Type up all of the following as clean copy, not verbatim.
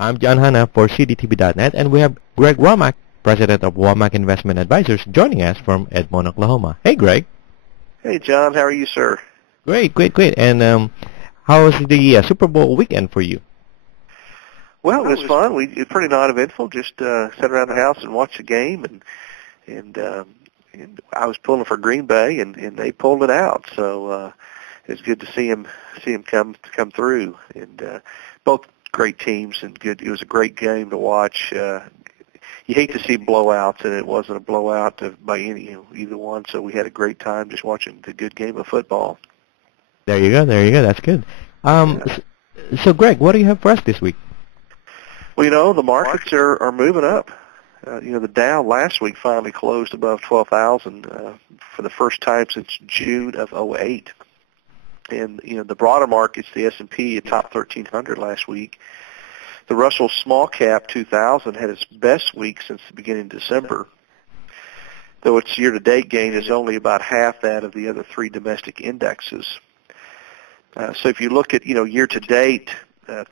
I'm John Hanna for CDTV.net, and we have Greg Womack, President of Womack Investment Advisors, joining us from Edmond, Oklahoma. Hey, Greg. Hey, John. How are you, sir? Great. And how was the Super Bowl weekend for you? Well, it was fun. It was pretty non-eventful. Just sat around the house and watched the game, and I was pulling for Green Bay, and they pulled it out. So it was good to see him come through, and both great teams and good. It was a great game to watch. You hate to see blowouts, and it wasn't a blowout by either one. So we had a great time just watching the good game of football. There you go. That's good. So, Greg, what do you have for us this week? Well, the markets are moving up. The Dow last week finally closed above 12,000 for the first time since June of '08. And, the broader markets, the S&P at top 1,300 last week. The Russell Small Cap 2000 had its best week since the beginning of December, though its year-to-date gain is only about half that of the other three domestic indexes. So if you look at, year-to-date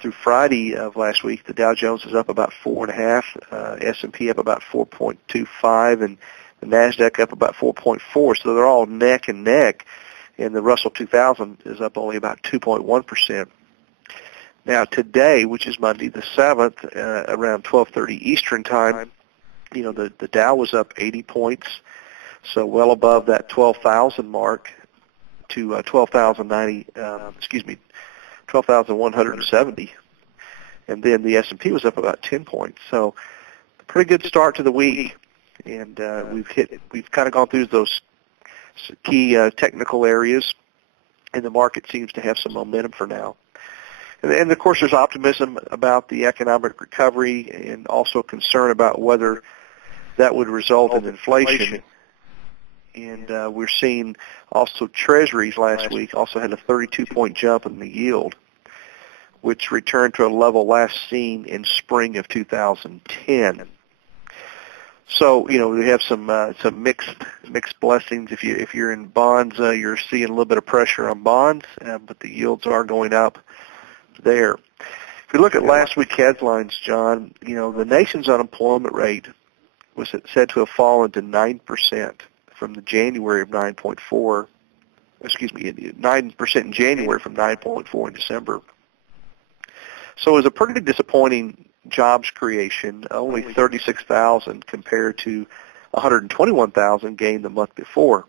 through Friday of last week, the Dow Jones is up about 4.5, S&P up about 4.25, and the NASDAQ up about 4.4. So they're all neck and neck. And the Russell 2000 is up only about 2.1%. Now today, which is Monday the 7th, around 12:30 Eastern Time, the Dow was up 80 points, so well above that 12,000 mark to 12,170. And then the S&P was up about 10 points. So a pretty good start to the week, and we've kind of gone through those key technical areas, and the market seems to have some momentum for now. And of course, there's optimism about the economic recovery and also concern about whether that would result in inflation. And we're seeing also Treasuries last week also had a 32-point jump in the yield, which returned to a level last seen in spring of 2010. So we have some mixed blessings. If you're in bonds, you're seeing a little bit of pressure on bonds, but the yields are going up there. If you look at last week's headlines, John, the nation's unemployment rate was said to have fallen to 9% from the January of 9.4. 9% in January from 9.4 in December. So it was a pretty disappointing jobs creation, only 36,000 compared to 121,000 gained the month before.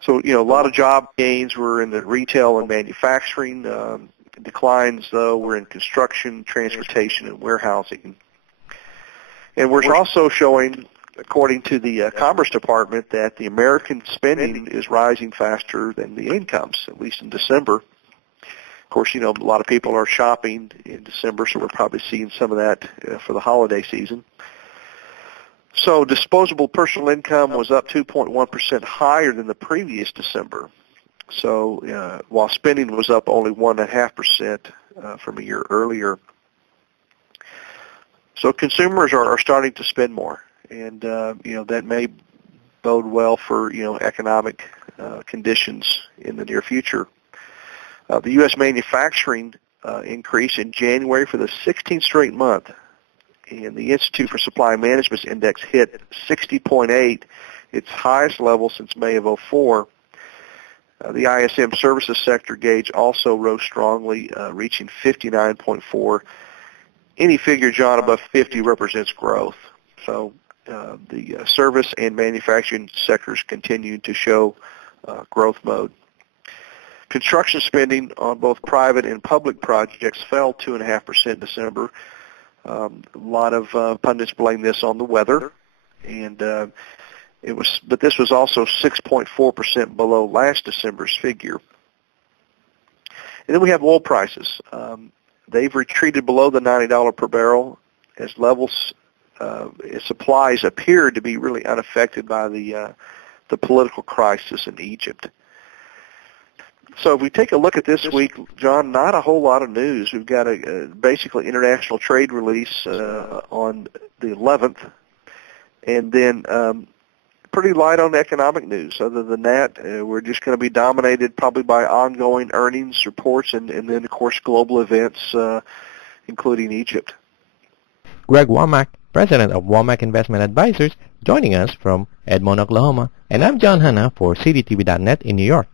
So, a lot of job gains were in the retail and manufacturing. Declines, though, were in construction, transportation, and warehousing. And we're also showing, according to the Commerce Department, that the American spending is rising faster than the incomes, at least in December. Of course, a lot of people are shopping in December, so we're probably seeing some of that for the holiday season. So disposable personal income was up 2.1% higher than the previous December. So while spending was up only 1.5% from a year earlier. So consumers are starting to spend more, and that may bode well for economic conditions in the near future. The U.S. manufacturing increase in January for the 16th straight month, and the Institute for Supply Management's index hit 60.8, its highest level since May of '04. The ISM services sector gauge also rose strongly, reaching 59.4. Any figure, John, above 50 represents growth. So the service and manufacturing sectors continue to show growth mode. Construction spending on both private and public projects fell 2.5% in December. A lot of pundits blame this on the weather, and but this was also 6.4% below last December's figure. And then we have oil prices. They've retreated below the $90 per barrel as levels. Supplies appear to be really unaffected by the political crisis in Egypt. So if we take a look at this week, John, not a whole lot of news. We've got a basically international trade release on the 11th, and then pretty light on economic news. Other than that, we're just going to be dominated probably by ongoing earnings reports and then, of course, global events including Egypt. Greg Womack, President of Womack Investment Advisors, joining us from Edmond, Oklahoma. And I'm John Hanna for CDTV.net in New York.